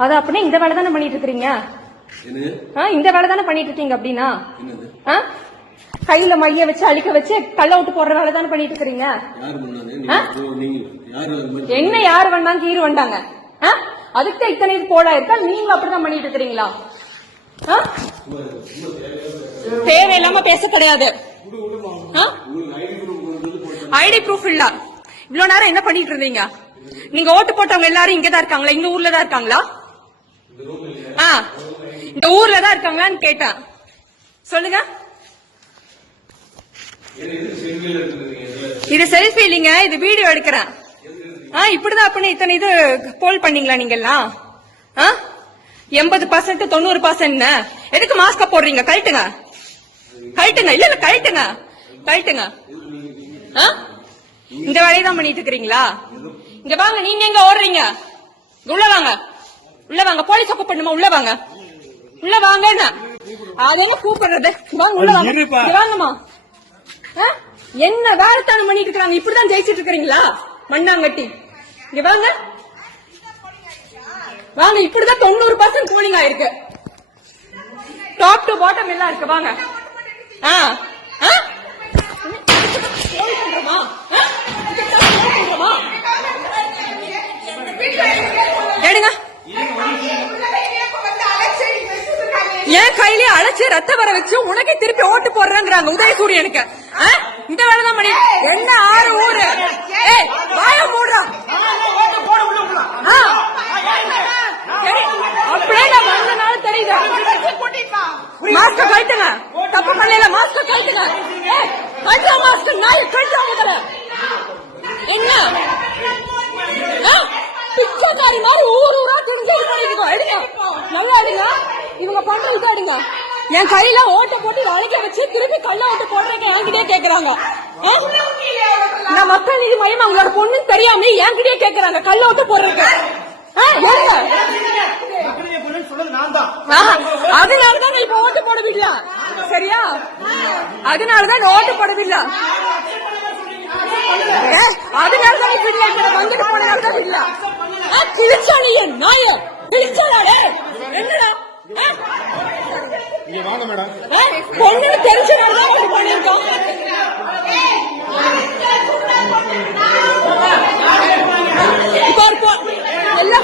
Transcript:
அது அப்படின்னா இந்த வேலை தானே பண்ணிட்டு ஆ, இந்த வேலை தானே பண்ணிட்டு இருக்கீங்க அப்படின்னா? கையில மைய வச்சு அழிக்க வச்சு கள்ள விட்டு போடுற வேலை தானே பண்ணிட்டு மாதிரி என்ன யாரு வந்தாங்க கீறு வந்தாங்க? அதுக்கு தான் இத்தனை இது போடா இருக்கா? நீங்களும் அப்படிதான் பண்ணிட்டு இருக்கிறீங்களா? தேவையில்லாம பேச கிடையாது. ஐடி ப்ரூஃப் இல்ல. இவ்வளவு நேரம் என்ன பண்ணிட்டு இருந்தீங்க நீங்க ஓட்டு போட்டவங்க எல்லாரும் இங்க தான் இருக்காங்களா? இந்த ஊர்ல தான் இருக்காங்களா? ஆ இந்த ஊர்ல தான் இருக்காங்களான்னு கேட்டேன். சொல்லுங்க. இது செல்ஃபி இல்லைங்க இது வீடியோ எடுக்கிறேன். ஆ இப்படிதான் அப்படின்னு இத்தனை இது போல் பண்ணீங்களா நீங்க எல்லாம் ஆ? எண்பது பர்சன்ட் தொண்ணூறு பர்சன்ட் எதுக்கு மாஸ்க போடுறீங்க? கழட்டுங்க. கழட்டுங்க. இல்ல இல்ல கழட்டுங்க. கழட்டுங்க. ஆ? இந்த வேலையை தான் பண்ணிட்டு இருக்கிறீங்களா? இங்க வாங்க நீங்க எங்க ஓடுறீங்க? உள்ள வாங்க. உள்ள வாங்க போலீஸ் அப்பு பண்ணுமா உள்ள வாங்க. உள்ள வாங்க அதெங்க கூப்பிடுறது. வாங்க உள்ள வாங்க. வாங்கம்மா? என்ன வேலைத்தானம் பண்ணிட்டு இருக்காங்க? இப்படிதான் ஜெயிச்சிட்டு இருக்கிறீங்களா? மண்ணாங்கட்டி. இங்க வாங்க. வாங்க இப்படிதான் தொண்ணூறு பர்சன்ட் போலிங் ஆயிருக்கு. டாப் டு பாட்டம் எல்லாம் இருக்கு. வாங்க. ஆ ஆ? போல் பண்றோமா? ஆ? இதுக்குதான் போல் பண்றோமா? எடுங்க என் கையிலே அழைச்சு ரத்த வர வச்சு உனக்கே திருப்பி ஓட்டு போடுறேங்கிறாங்க உதயசூரியனுக்கு. இந்த வேலைதான் மணி. என்ன ஆறு ஊரு? ஏய் வாய மூடுறா. அப்படியே நான் வந்தனால தெரியுது? மாஸ்க கழட்டுங்க. தப்பு பண்ணல மாஸ்க கழட்டுங்க. ஏய், கழட்டுங்க நாலு நாளை முதல்ல. என்ன? பிச்சைக்காரி மாதிரி ஊர் ஊரா துணிஞ்சு இது பண்ணிட்டு எடுங்க. நல்லா எடுங்க. இவங்க பண்றது எடுங்க என் கையில ஓட்ட போட்டு வளைக்க வச்சு திருப்பி கள்ள ஓட்டு போடுறதுக்கு என்கிட்டயே கேக்குறாங்க. ஆ? நான் மக்கள் நீதி மையம் அவங்களோட பொண்ணுன்னு தெரியாம என்கிட்டயே கேக்குறாங்க. கள்ள ஓட்டு போடுறதுக்கு. ஆ, ஆஹா, அதனாலதான் இப்ப ஓட்டு போட சரியா? அதனாலதான் ஓட்டு போட ஏ, அதனாலதான் இப்ப வந்துட்டு போனதாலதான் இல்ல. ஆ, கிழிச்சா நீ என் நாய மேடம். பொண்ணு தெரிஞ்சனாலதான் பண்ணிருக்கோம் என்ன